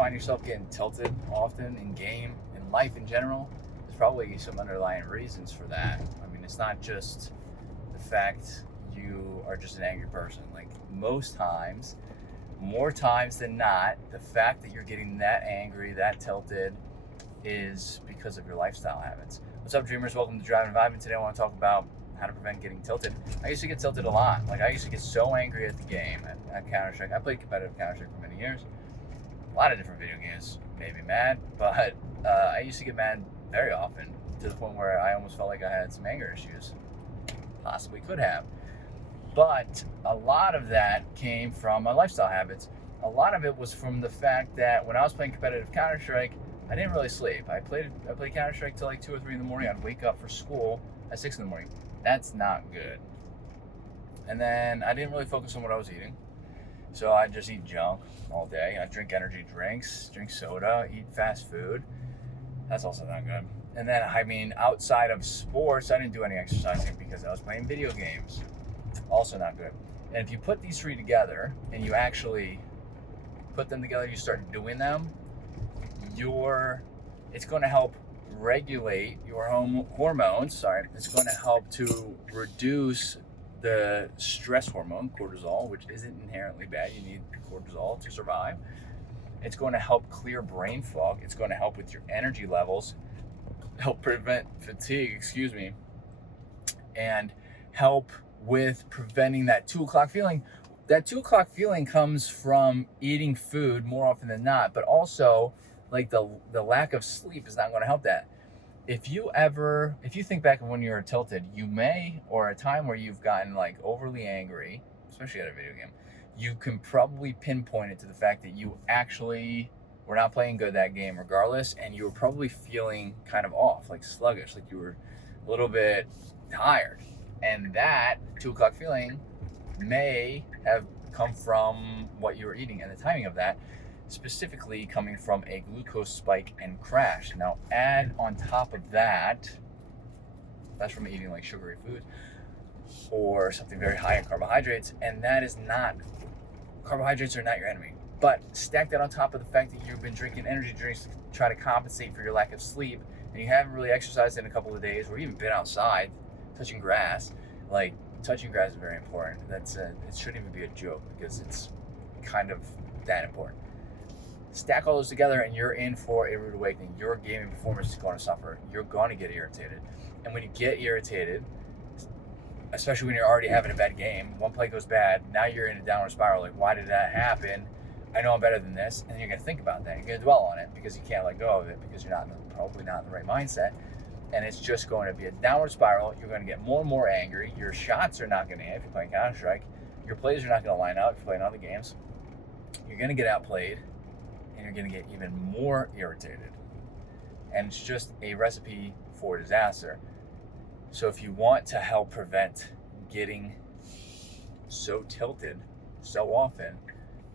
find yourself getting tilted often in game, in life in general, there's probably some underlying reasons for that. I mean, it's not just the fact you are just an angry person. Like most times, more times than not, the fact that you're getting that angry, that tilted, is because of your lifestyle habits. What's up, dreamers? Welcome to Driving Vibe, and today I want to talk about how to prevent getting tilted. I used to get tilted a lot. Like I used to get so angry at the game, at Counter-Strike. I played competitive Counter-Strike for many years. A lot of different video games made me mad, but I used to get mad very often to the point where I almost felt like I had some anger issues. Possibly could have. But a lot of that came from my lifestyle habits. A lot of it was from the fact that when I was playing competitive Counter-Strike, I didn't really sleep. I played Counter-Strike till like 2 or 3 in the morning. I'd wake up for school at 6 in the morning. That's not good. And then I didn't really focus on what I was eating. So I'd just eat junk all day. I'd drink energy drinks, drink soda, eat fast food. That's also not good. And then, I mean, outside of sports, I didn't do any exercising because I was playing video games. Also not good. And if you put these three together and you actually put them together, you start doing them, it's going to help regulate your hormones. It's going to help to reduce the stress hormone, cortisol, which isn't inherently bad. You need cortisol to survive. It's going to help clear brain fog. It's going to help with your energy levels, help prevent fatigue, and help with preventing that 2 o'clock feeling. That 2 o'clock feeling comes from eating food more often than not, but also like the lack of sleep is not going to help that. If you think back of when you were tilted, you may, or a time where you've gotten like overly angry, especially at a video game, you can probably pinpoint it to the fact that you actually were not playing good that game regardless, and you were probably feeling kind of off, like sluggish, like you were a little bit tired. And that 2 o'clock feeling may have come from what you were eating and the timing of that, specifically coming from a glucose spike and crash. Now add on top of that's from eating like sugary foods or something very high in carbohydrates, and carbohydrates are not your enemy. But stack that on top of the fact that you've been drinking energy drinks to try to compensate for your lack of sleep, and you haven't really exercised in a couple of days, or even been outside touching grass. Like, touching grass is very important. It shouldn't even be a joke because it's kind of that important. Stack all those together and you're in for a rude awakening. Your gaming performance is going to suffer. You're going to get irritated. And when you get irritated, especially when you're already having a bad game, one play goes bad, now you're in a downward spiral. Like, why did that happen? I know I'm better than this. And then you're going to think about that. You're going to dwell on it because you can't let go of it because you're probably not in the right mindset. And it's just going to be a downward spiral. You're going to get more and more angry. Your shots are not going to hit if you're playing Counter-Strike. Your plays are not going to line up if you're playing other games. You're going to get outplayed, and you're going to get even more irritated. And it's just a recipe for disaster. So if you want to help prevent getting so tilted so often,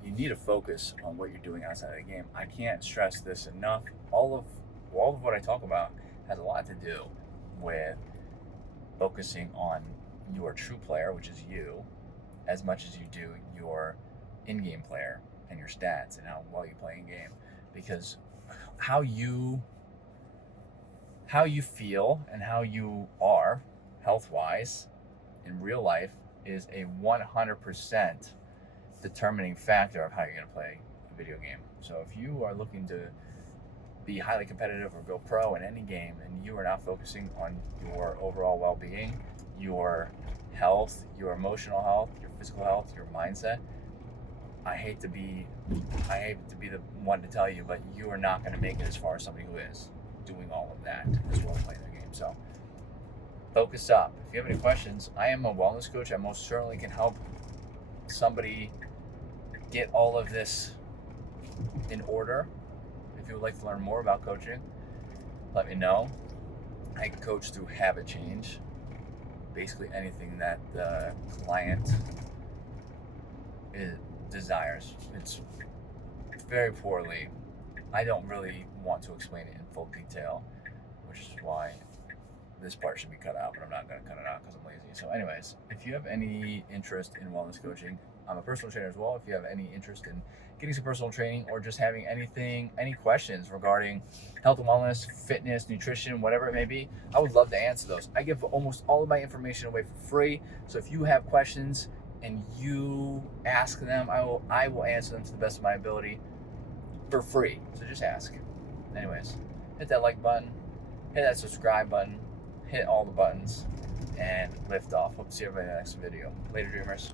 you need to focus on what you're doing outside of the game. I can't stress this enough. All of what I talk about has a lot to do with focusing on your true player, which is you, as much as you do your in-game player and your stats and how well you play in game. Because how you feel and how you are health-wise in real life is a 100% determining factor of how you're going to play a video game. So if you are looking to be highly competitive or go pro in any game and you are not focusing on your overall well-being, your health, your emotional health, your physical health, your mindset, I hate to be the one to tell you, but you are not going to make it as far as somebody who is doing all of that as well as playing the game. So focus up. If you have any questions, I am a wellness coach. I most certainly can help somebody get all of this in order. If you would like to learn more about coaching, let me know. I can coach through habit change. Basically anything that the client desires. It's very poorly. I don't really want to explain it in full detail, which is why this part should be cut out, but I'm not going to cut it out because I'm lazy. So anyways, if you have any interest in wellness coaching, I'm a personal trainer as well. If you have any interest in getting getting some personal training, or just having any questions regarding health and wellness, fitness, nutrition, whatever it may be, I would love to answer those. I give almost all of my information away for free. So if you have questions and you ask them, I will answer them to the best of my ability for free. So just ask. Anyways, hit that like button, hit that subscribe button, hit all the buttons, and lift off. Hope to see everybody in the next video. Later, dreamers.